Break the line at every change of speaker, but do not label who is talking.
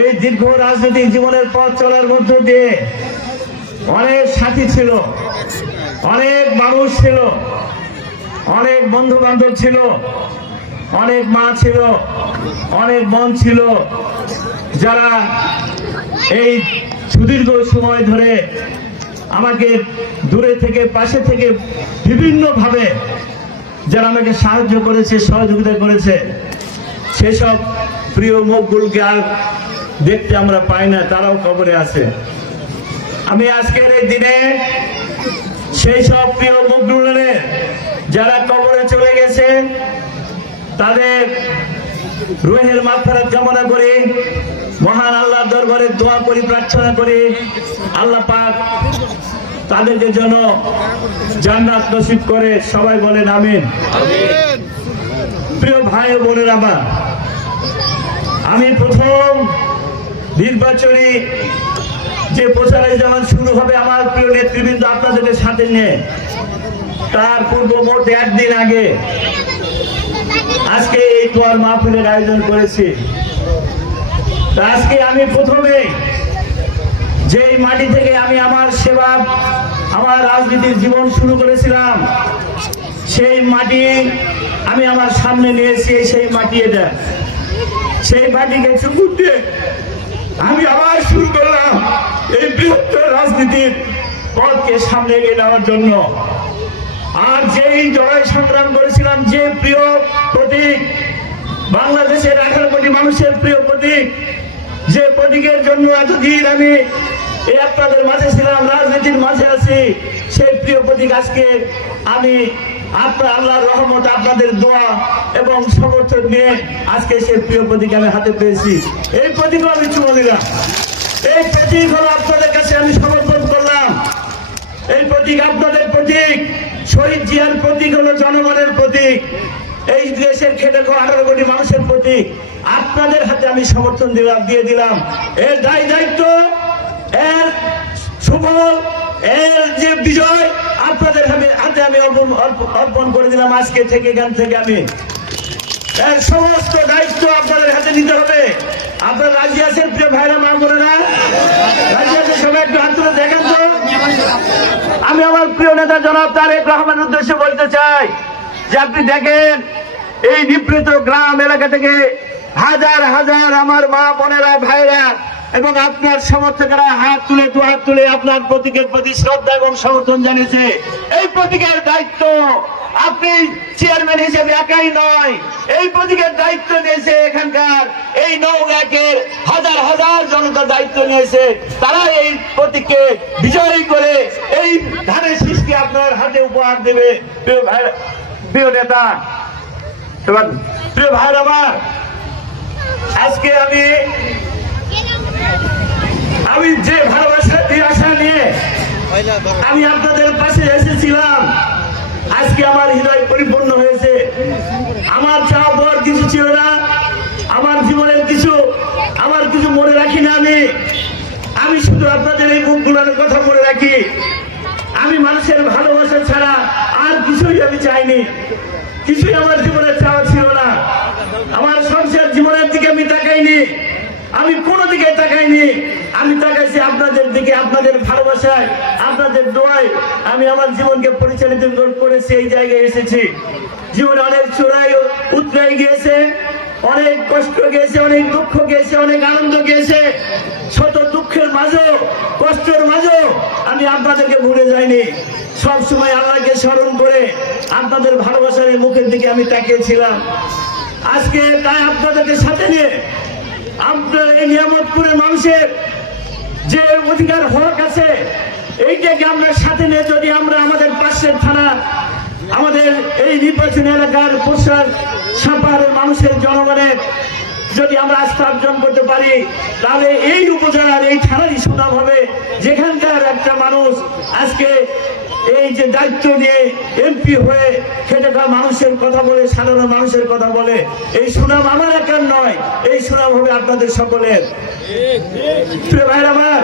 এই দীর্ঘ রাজনৈতিক জীবনের পথ চলার মধ্য দিয়ে অনেক সাথী ছিল, অনেক মানুষ ছিল, অনেক বন্ধু বান্ধব ছিল, অনেক মা ছিল, অনেক মন ছিল, যারা এই সুদীর্ঘ সময় ধরে আমাকে দূরে থেকে, পাশে থেকে বিভিন্নভাবে যারা আমাকে সাহায্য করেছে, সহযোগিতা করেছে, সেসব প্রিয় মুখগুলোকে আর দেখতে আমরা পাই না তারাও কবরে আছে। আমি আজকের এই দিনে সেই সব প্রিয় মুখগুলোর যারা কবরে চলে গেছে তাদের রুহের মাথার কামনা করি মহান আল্লাহ দরবারে দোয়া করি প্রার্থনা করি আল্লাহ পাক তাদেরকে যেন জান্নাত নসিব করে সবাই বলেন আমিন। প্রিয় ভাই বোনের আমার আমি প্রথম নির্বাচনী যে প্রচারে যেমন শুরু হবে আমার প্রিয় নেতৃবৃন্দ আপনাদের সাথে নিয়ে, তার পূর্ববর্তী একদিন আগে আজকে এই দোয়ার মাহফিলের আয়োজন করেছি। আজকে আমি প্রথমে যেই মাটি থেকে আমি আমার সেবা, আমার রাজনীতির জীবন শুরু করেছিলাম, সেই মাটি আমি আমার সামনে নিয়েছি সেই মাটি এটা, সেই মাটিকে চুপুর দিয়ে আমি আবার শুরু করলাম এই বৃহত্তর রাজনীতির পথকে সামনে এগিয়ে নেওয়ার জন্য। আর যেই লড়াই সংগ্রাম করেছিলাম, যে প্রিয় প্রতীক, বাংলাদেশের আঠারো কোটি মানুষের প্রিয় প্রতীক, যে প্রতীকের জন্য এতদিন আমি এই আপনাদের মাঝে ছিলাম, রাজনীতির মাঝে আছি, সেই প্রিয় প্রতীক আজকে আমি আপনার আল্লাহর রহমত আপনাদের দোয়া এবং সমর্থন নিয়ে আজকে সেই প্রিয় প্রতীক আমি হাতে পেয়েছি। এই প্রতীকও আমি চুমা দিলাম। এই প্রতীক হলো আপনাদের কাছে আমি সমর্পণ করলাম। এই প্রতীক আপনাদের প্রতীক, শহীদ জিয়ার প্রতীক হলো জনগণের প্রতীক। এই দেশের খেটে আঠারো কোটি মানুষের প্রতীক। আপনাদের হাতে আমি সমর্থন দিলাম, দিয়ে দিলাম। এর দায় দায়িত্ব, এর সুফল, এর যে বিজয় আপনাদের হাতে- আমি অর্পণ- অর্প- অর্পণ করে দিলাম আজকে থেকে, এখান থেকে আমি। এর সমস্ত দায়িত্ব আপনাদের হাতে নিতে হবে। আপনারা রাজি আছেন, প্রিয় ভাইরা, মা বোনেরা? রাজি আছেন সবাই? একটু হাত দেখেন তো। আমি আমার প্রিয় নেতা জনাব তারেক রহমানের উদ্দেশ্যে বলতে চাই যে আপনি দেখেন, এই নিবৃত গ্রাম এলাকা থেকে হাজার হাজার আমার মা বোনেরা, ভাইরা এবং আপনার সমর্থকেরা হাত তুলে, দু হাত তুলে আপনার প্রতীকের প্রতি শ্রদ্ধা এবং সমর্থন জানিয়েছে। এই প্রতীকের দায়িত্ব আপনি চেয়ারম্যান হিসেবে একাই নয়, এই প্রতীকের দায়িত্ব নিয়েছে এখানকার এই নৌগাকের হাজার হাজার জনতা দায়িত্ব নিয়েছে। তারা এই প্রতীককে বিজয়ী করে এই ধানের শীষকে আপনার হাতে উপহার দেবে। প্রিয় নেতা প্রিয় ভাই আমার, আজকে আমি আমি যে ভালোবাসা দিয়ে আশা নিয়ে আমি আপনাদের পাশে এসেছিলাম। আজকে আমার হৃদয় পরিপূর্ণ হয়েছে। আমার চাওয়া পাওয়ার কিছু ছিল না। আমার জীবনের কিছু, আমার কিছু মনে রাখি না আমি। আমি শুধু আপনাদের এই মুখগুলোর কথা মনে রাখি। আমি মানুষের ভালোবাসা ছাড়া আর কিছুই আমি চাইনি। কিছুই আমার জীবনের চাওয়া ছিল না আমার সংসার জীবনের দিকে আমি তাকাইনি আমি কোনো দিকে তাকাইনি আমি তাকাইছি আপনাদের দিকে, আপনাদের ভালোবাসায়, আপনাদের দোয়ায়। আমি আমার জীবনকে পরিচালিত করেছি, এই জায়গায় এসেছি। জীবনে অনেক চূড়াই উতরাই গিয়েছে, অনেক কষ্ট গিয়েছে, অনেক দুঃখ গিয়েছে, অনেক আনন্দ গিয়েছে। শত দুঃখের মাঝেও, কষ্টের মাঝেও আমি আপনাদেরকে ভুলে যাইনি। সব সময় আল্লাহকে স্মরণ করে আপনাদের ভালোবাসার মুখের দিকে আমি তাকিয়েছিলাম। আজকে তাই আপনাদেরকে সাথে নিয়ে আপনার এই নিয়ামতপুরের মানুষের যে অধিকার হক আছে, এইটাকে আমরা সাথে নিয়ে যদি আমরা আমাদের পাশের থানা, আমাদের এই নির্বাচনী এলাকার প্রসার সাপারের মানুষের জনগণের যদি আমরা আস্থা অর্জন করতে পারি, তাহলে এই উপজেলার এই থানারই সুনাম হবে। যেখানকার একটা মানুষ আজকে এই যে দায়িত্ব নিয়ে এমপি হয়ে খেটে মানুষের কথা বলে, সাধারণ মানুষের কথা বলে, এই সুনাম আমার একার নয়, এই সুনাম হবে আপনাদের সকলের। ভাইরা আমার